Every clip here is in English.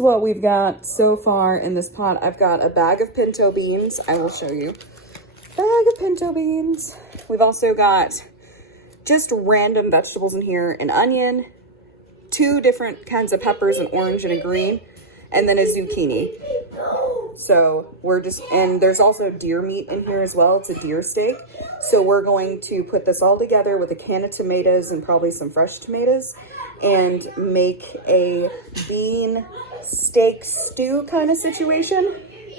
is what we've got so far in this pot. I've got a bag of pinto beans. I will show you. Bag of pinto beans. We've also got just random vegetables in here. An onion, 2 different kinds of peppers, an orange and a green, and then a zucchini. So we're just, and there's also deer meat in here as well. It's a deer steak. So we're going to put this all together with a can of tomatoes and probably some fresh tomatoes and make a bean steak stew kind of situation,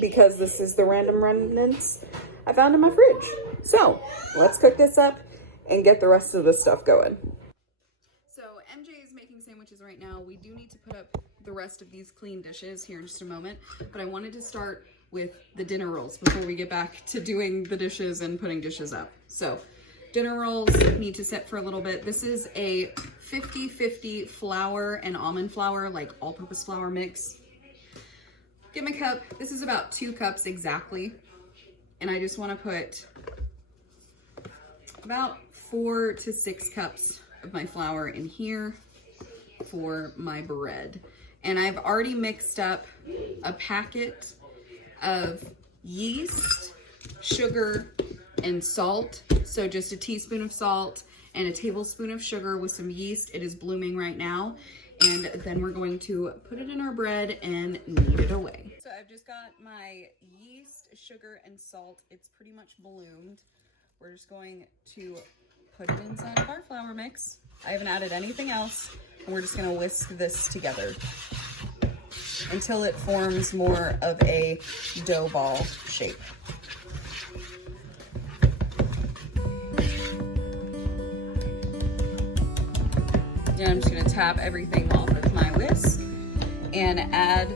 because this is the random remnants I found in my fridge. So let's cook this up and get the rest of the stuff going. So MJ is making sandwiches right now. We do need to put up the rest of these clean dishes here in just a moment, but I wanted to start with the dinner rolls before we get back to doing the dishes and putting dishes up. So dinner rolls need to sit for a little bit. This is a 50-50 flour and almond flour, like all-purpose flour mix. Get my cup. This is about 2 cups exactly. And I just want to put about 4 to 6 cups of my flour in here for my bread. And I've already mixed up a packet of yeast, sugar, and salt. So just a teaspoon of salt and a tablespoon of sugar with some yeast. It is blooming right now. And then we're going to put it in our bread and knead it away. So I've just got my yeast, sugar, and salt. It's pretty much bloomed. We're just going to put it inside of our flour mix. I haven't added anything else. And we're just gonna whisk this together until it forms more of a dough ball shape. And I'm just gonna tap everything off with my whisk and add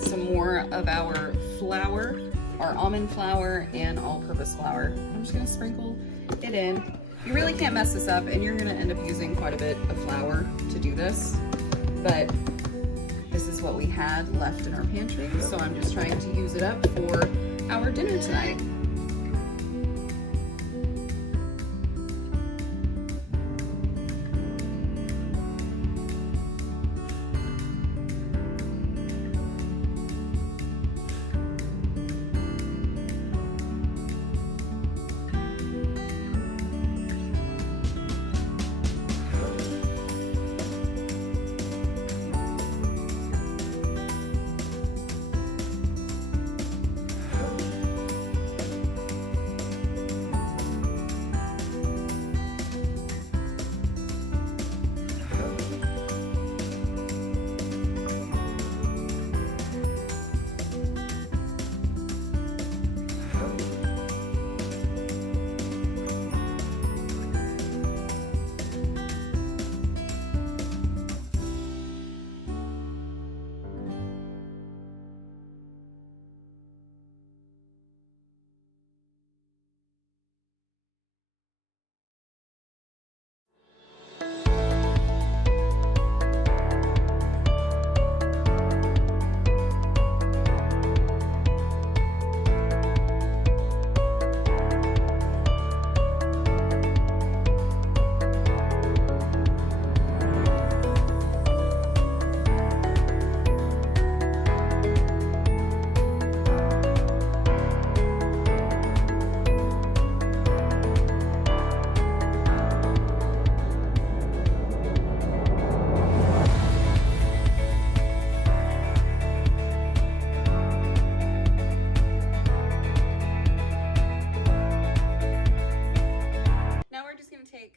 some more of our flour, our almond flour and all-purpose flour. I'm just gonna sprinkle it in. You really can't mess this up, and you're gonna end up using quite a bit of flour to do this, but this is what we had left in our pantry, so I'm just trying to use it up for our dinner tonight.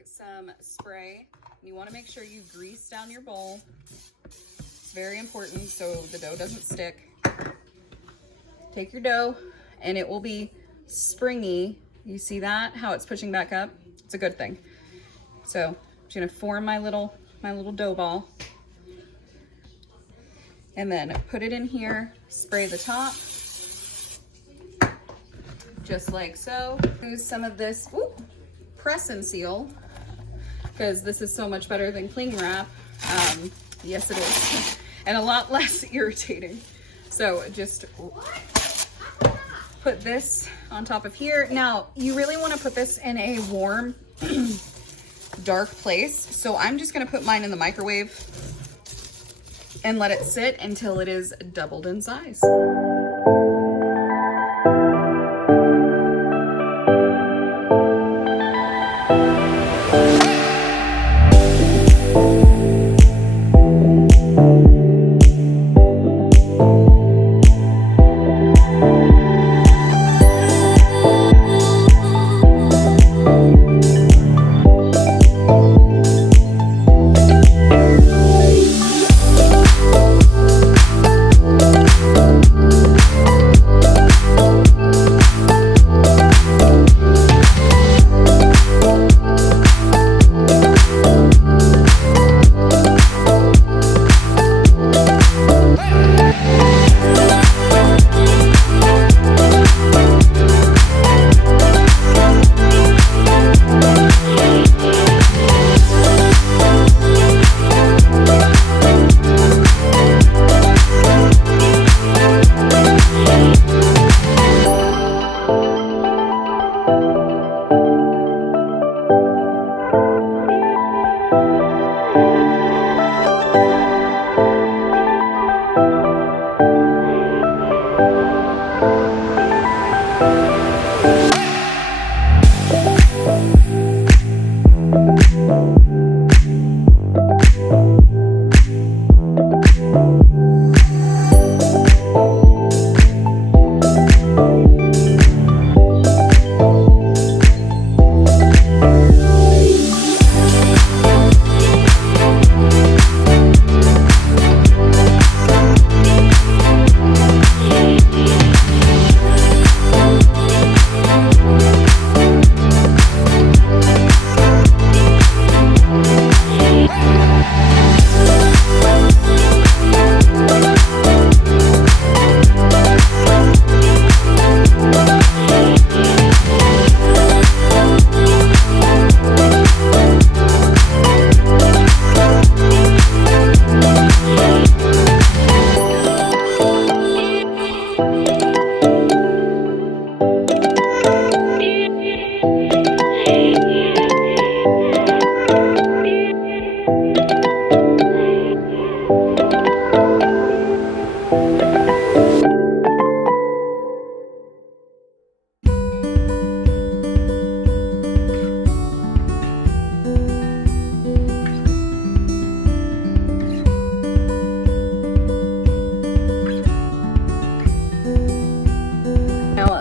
Some spray. You want to make sure you grease down your bowl. It's very important so the dough doesn't stick. Take your dough and it will be springy. You see that? How it's pushing back up? It's a good thing. So I'm just gonna form my little dough ball and then put it in here, spray the top just like so. Use some of this press and seal, because this is so much better than cling wrap. Yes, it is. And a lot less irritating. So just put this on top of here. Now, you really want to put this in a warm, dark place. So I'm just going to put mine in the microwave and let it sit until it is doubled in size.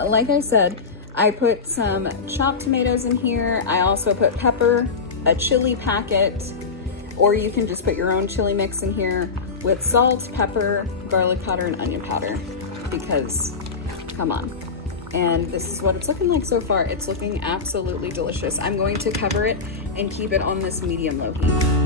Like I said, I put some chopped tomatoes in here. I also put pepper, a chili packet, or you can just put your own chili mix in here with salt, pepper, garlic powder, and onion powder, because come on. And this is what it's looking like so far. It's looking absolutely delicious. I'm going to cover it and keep it on this medium-low heat.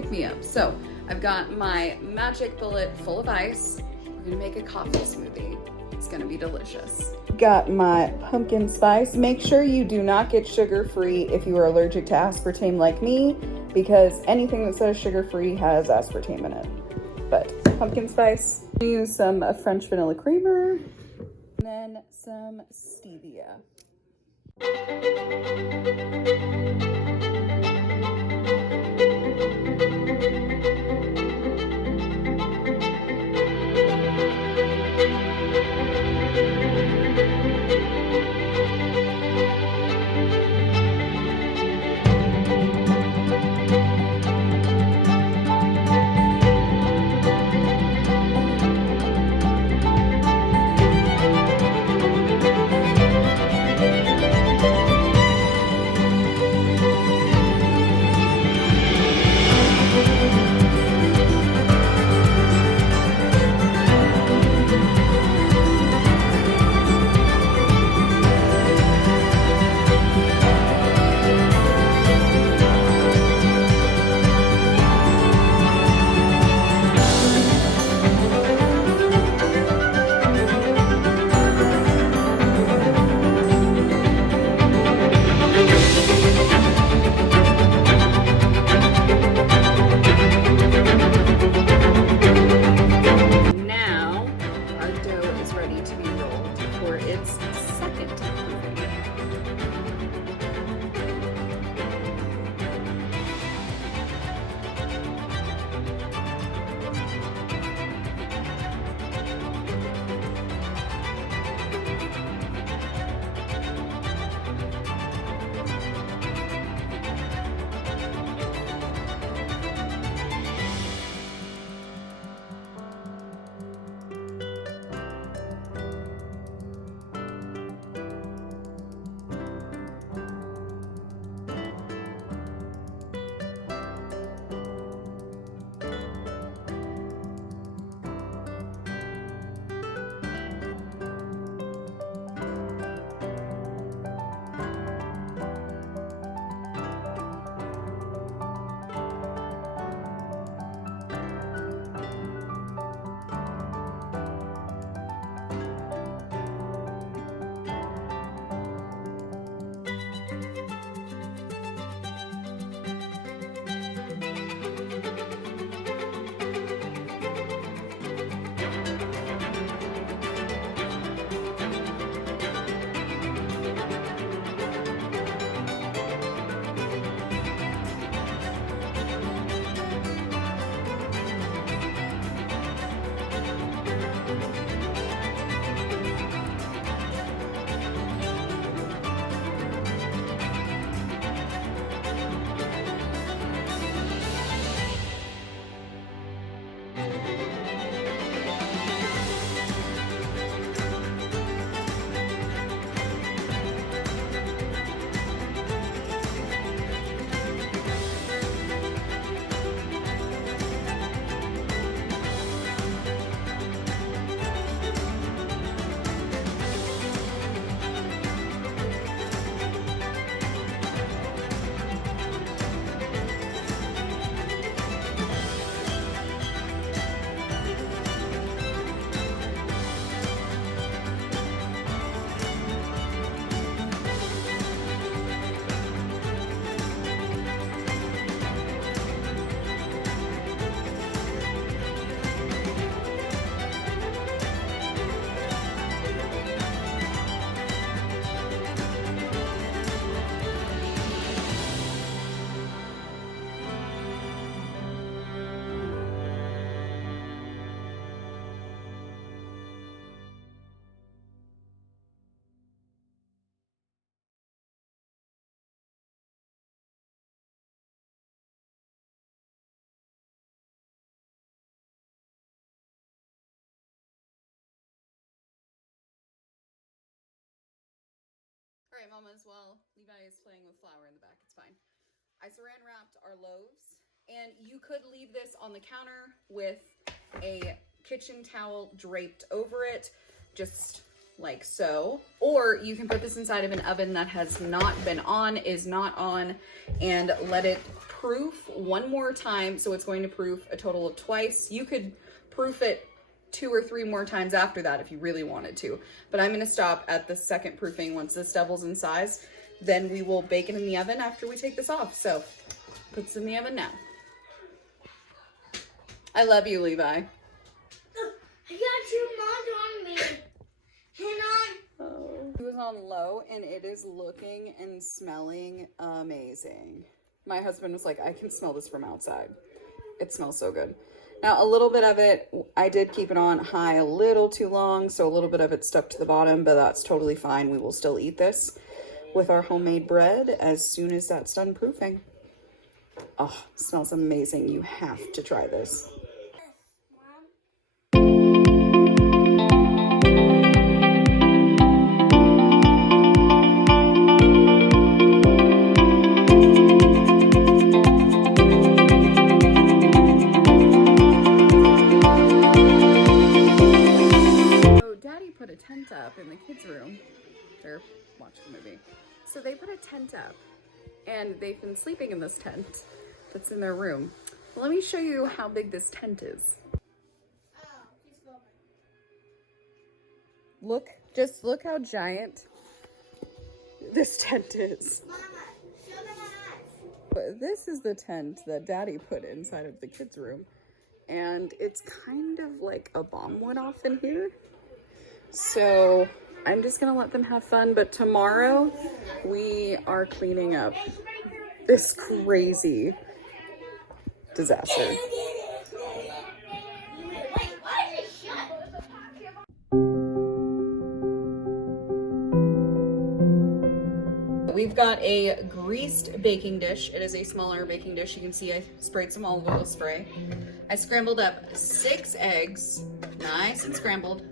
pick-me-up. So I've got my magic bullet full of ice. We're gonna make a coffee smoothie. It's gonna be delicious. Got my pumpkin spice. Make sure you do not get sugar-free if you are allergic to aspartame like me, because anything that says sugar-free has aspartame in it. But pumpkin spice. Use some French vanilla creamer, and then some stevia. All right, mamas, well, Levi is playing with flour in the back. It's fine. I saran wrapped our loaves, and you could leave this on the counter with a kitchen towel draped over it. Just like so. Or you can put this inside of an oven that has not been on, is not on, and let it proof one more time. So it's going to proof a total of twice. You could proof it 2 or 3 more times after that if you really wanted to. But I'm gonna stop at the second proofing once this doubles in size. Then we will bake it in the oven after we take this off. So put this in the oven now. I love you, Levi. I got 2 mods on me. Hang on. Oh. It was on low and it is looking and smelling amazing. My husband was like, I can smell this from outside. It smells so good. Now, a little bit of it, I did keep it on high a little too long, so a little bit of it stuck to the bottom, but that's totally fine. We will still eat this with our homemade bread as soon as that's done proofing. Oh, smells amazing. You have to try this. Up in the kids' room. They're watching the movie. So they put a tent up and they've been sleeping in this tent that's in their room. Well, let me show you how big this tent is. Just look how giant this tent is. Mama, show them on us. But this is the tent that Daddy put inside of the kids' room. And it's kind of like a bomb went off in here. So I'm just gonna let them have fun, but tomorrow we are cleaning up this crazy disaster. We've got a greased baking dish. It is a smaller baking dish. You can see I sprayed some olive oil spray. I scrambled up 6 eggs, nice and scrambled.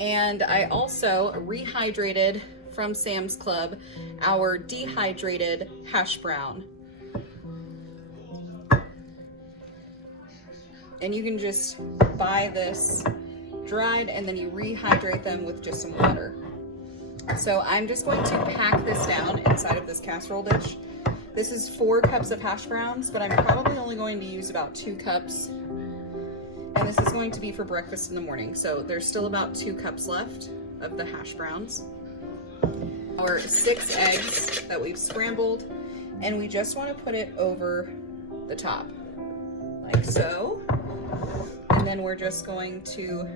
And I also rehydrated from Sam's Club our dehydrated hash brown. And you can just buy this dried and then you rehydrate them with just some water. So I'm just going to pack this down inside of this casserole dish. This is 4 cups of hash browns, but I'm probably only going to use about 2 cups. And this is going to be for breakfast in the morning. So there's still about 2 cups left of the hash browns. Our 6 eggs that we've scrambled, and we just want to put it over the top, like so. And then we're just going to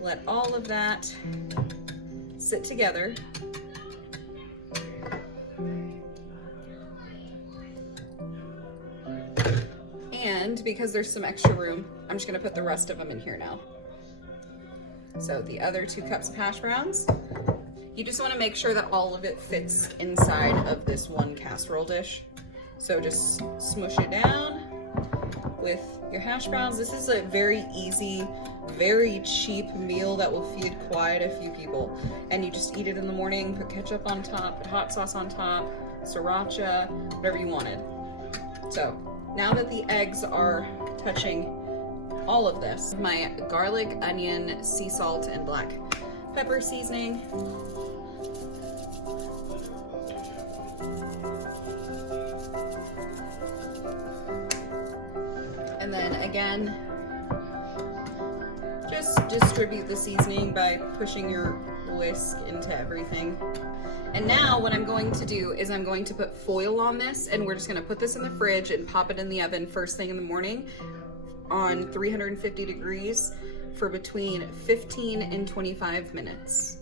let all of that sit together. And because there's some extra room, I'm just gonna put the rest of them in here now. So the other 2 cups of hash browns, you just wanna make sure that all of it fits inside of this one casserole dish. So just smush it down with your hash browns. This is a very easy, very cheap meal that will feed quite a few people. And you just eat it in the morning, put ketchup on top, put hot sauce on top, sriracha, whatever you wanted. So now that the eggs are touching all of this, my garlic, onion, sea salt, and black pepper seasoning. And then again, just distribute the seasoning by pushing your whisk into everything. And now what I'm going to do is I'm going to put foil on this, and we're just gonna put this in the fridge and pop it in the oven first thing in the morning on 350 degrees for between 15 and 25 minutes.